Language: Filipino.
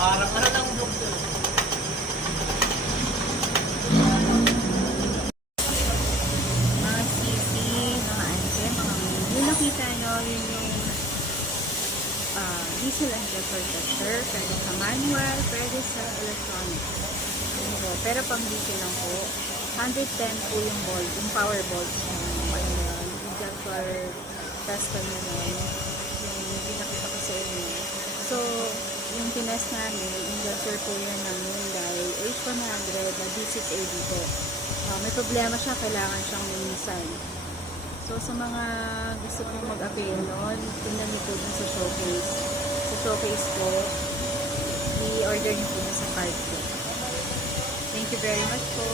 Parang ano lang doktor. Mga CP, mga ante, mga yung nakita nyo, yun yung diesel injector tester. Pwede sa manual, pwede sa electronic. Yun po. Pero pang diesel lang po. 110 po yung volt, yung power volt. Yung injector tester na yun. Yung pinakita ko sa inyo. So, yung tinest namin, injector po yan ng Hyundai H100 na D680 po. May problema siya, kailangan siyang linisan. So, sa mga gusto pong mag-avail nun, tingnan niyo po dun sa showcase. Sa showcase po, i-order niyo po dun sa card po. Thank you very much po.